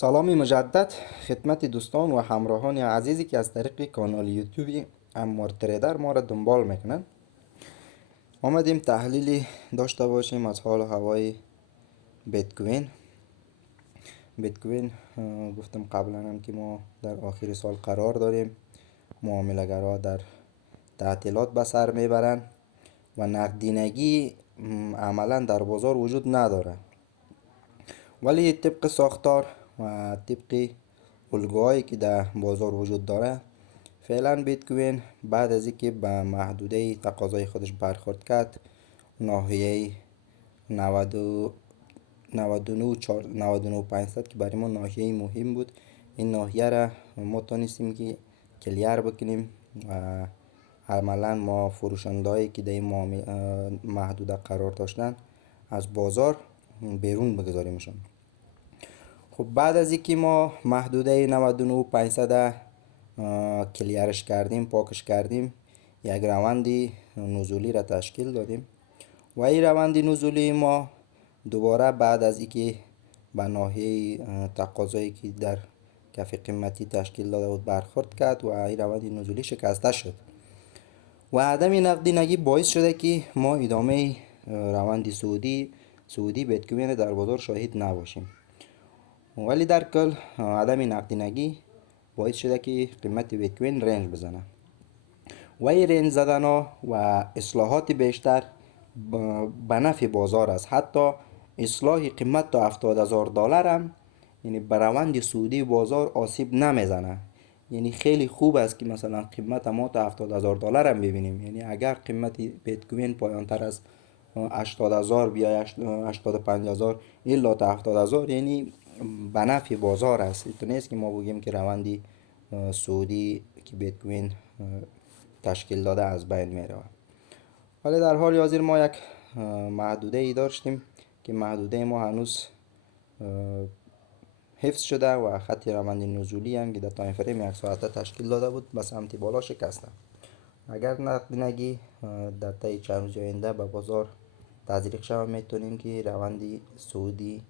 سلامی مجدد خدمت دوستان و همراهان عزیزی که از طریق کانال یوتیوبی امار تریدر ما را دنبال میکنن. آمدیم تحلیلی داشته باشیم از حال و هوای بیت کوین. گفتم قبلا هم که ما در آخر سال قرار داریم، معامله‌گرها در تعطیلات به سر میبرن و نقدینگی عملا در بازار وجود نداره، ولی طبق ساختار و طبق الگوهایی که در بازار وجود داره، فعلا بیت کوین بعد از اینکه به محدوده تقاضای خودش برخورد کرد، ناحیه 90 99 500 که برای ما ناحیه مهم بود، این ناحیه را ما تونستیم که کلیر بکنیم و عملا ما فروشندهایی که در این محدوده قرار داشتن از بازار بیرون بگذاریمشون. خب بعد از اینکه ما محدوده 99 500 کلیرش کردیم، پاکش کردیم، یک روند نزولی را تشکیل دادیم و این روند نزولی ما دوباره بعد از اینکه به ناحیه تقاضایی که در کف قیمتی تشکیل داده بود برخورد کرد و این روند نزولی شکسته شد و عدم نقدینگی باعث شده که ما ادامه روند صعودی بیت کوین در بازار شاهد نباشیم. ولی در کل عدم نقدینگی باعث شده که قیمت بیت کوین رنج بزنه و این رنج زدن ها و اصلاحات بیشتر به نفع بازار است. حتی اصلاح قیمت تا $70,000 هم یعنی به روند صعودی بازار آسیب نمیزنه. یعنی خیلی خوب است که مثلا قیمت ما تا $70,000 هم ببینیم. یعنی اگر قیمت بیت کوین پایان تر از 80,000 بیای 85,000 الا تا 70,000، یعنی به نفع بازار است. این نیست که ما بگیم که روندی صعودی که بیت کوین تشکیل داده از بین میره. ولی در حال حاضر ما یک محدوده ای داشتیم که محدوده ما هنوز حفظ شده و خط روند نزولی هم که در تایم فریم یک ساعته تشکیل داده بود به سمت بالا شکسته. اگر نقدینگی در طی چند روز آینده به بازار تزریق شود، میتونیم که روندی صعودی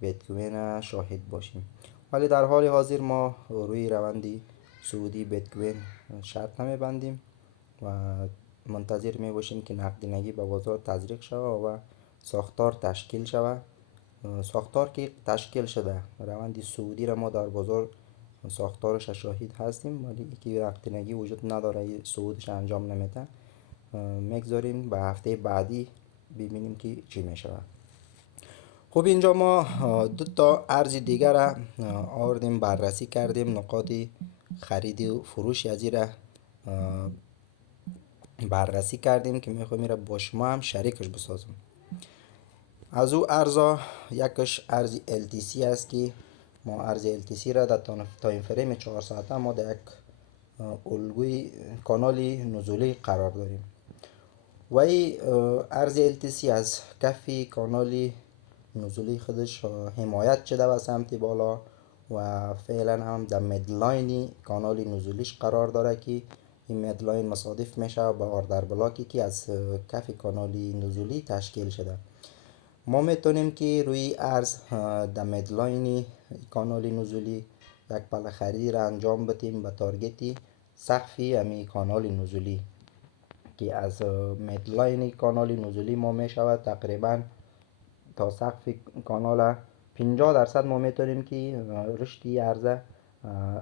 بیت کوین شاهد باشیم. ولی در حال حاضر ما روی روندی صعودی بیت کوین شرط نمیبندیم و منتظر می باشیم که نقدینگی به بازار تزریق شود و ساختار تشکیل شود. ساختار که تشکیل شده، روند صعودی را ما در بازار ساختارش شاهد هستیم، ولی اینکه نقدینگی وجود نداره، صعودش انجام نمیده، میگذاریم به هفته بعدی ببینیم که چی میشود. خب اینجا ما دو تا ارز دیگر را آوردیم، بررسی کردیم، نقاط خرید و فروش از این را بررسی کردیم که میخوایم این را با شما هم شریکش بسازم. از او ارزا یکش ارز LTC است که ما ارز LTC را در تایم فریم 4 ساعته ما در یک الگوی کانال نزولی قرار داریم و این ارز LTC از کف کانال نزولی خودش حمایت شده و سمت بالا و فعلا هم در مدلاین کانال نزولیش قرار داره که این مدلاین مصادف میشه با آردر بلاکی که از کف کانال نزولی تشکیل شده. ما میتونیم که روی ارز در مدلاین کانال نزولی یک پله خرید را انجام بدیم به تارگتی سقفی امی کانال نزولی که از مدلاین کانال نزولی ما میشود تقریبا تا سقف کانال 50% ما میتونیم که رشدی ارزه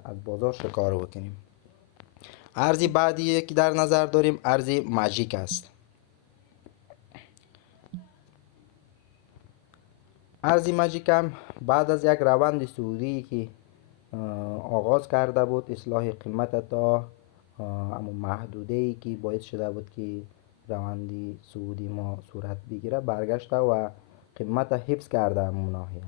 از بازار شکار بکنیم. ارزی بعدی که در نظر داریم ارز ماجیک است. ارز ماجیک هم بعد از یک روند صعودی که آغاز کرده بود، اصلاح قیمت تا اما محدوده ای که باعث شده بود که روندی صعودی ما صورت بگیره، برگشته و قیمت حفظ کرده همون ناحیه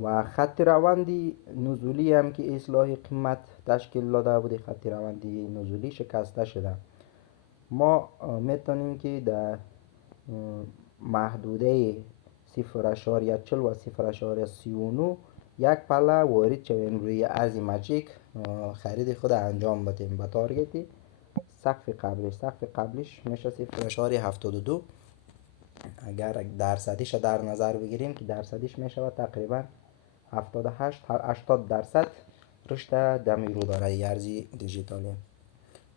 و خط روندی نزولی هم که اصلاح قیمت تشکیل داده بود، خط روندی نزولی شکسته شده. ما میتونیم که در محدوده 0.40 و 0.39 یک پله وارد شویم روی ارز ماجیک، خرید خود انجام بدیم به تارگتی سقف قبلیش میشه 0.72. اگر درصدیش در نظر بگیریم که درصدیش میشه تقریبا 78 تا 80% رشد دمی رو داره ای ارز دیجیتالی.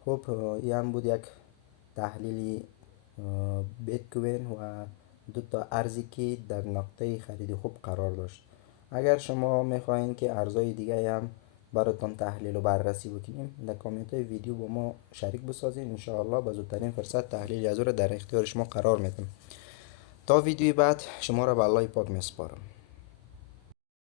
خب این هم بود یک تحلیل بیت کوین و دو تا ارزی که در نقطه خرید خوب قرار داشت. اگر شما میخواین که ارزهای دیگه هم براتون تحلیل و بررسی بکنیم، در کامنت های ویدیو با ما شریک بسازین. انشاءالله به زودترین فرصت تحلیل از رو در اختیار شما قرار میدم. تا ویدیوی بعد شما را به الله پاک میسپارم.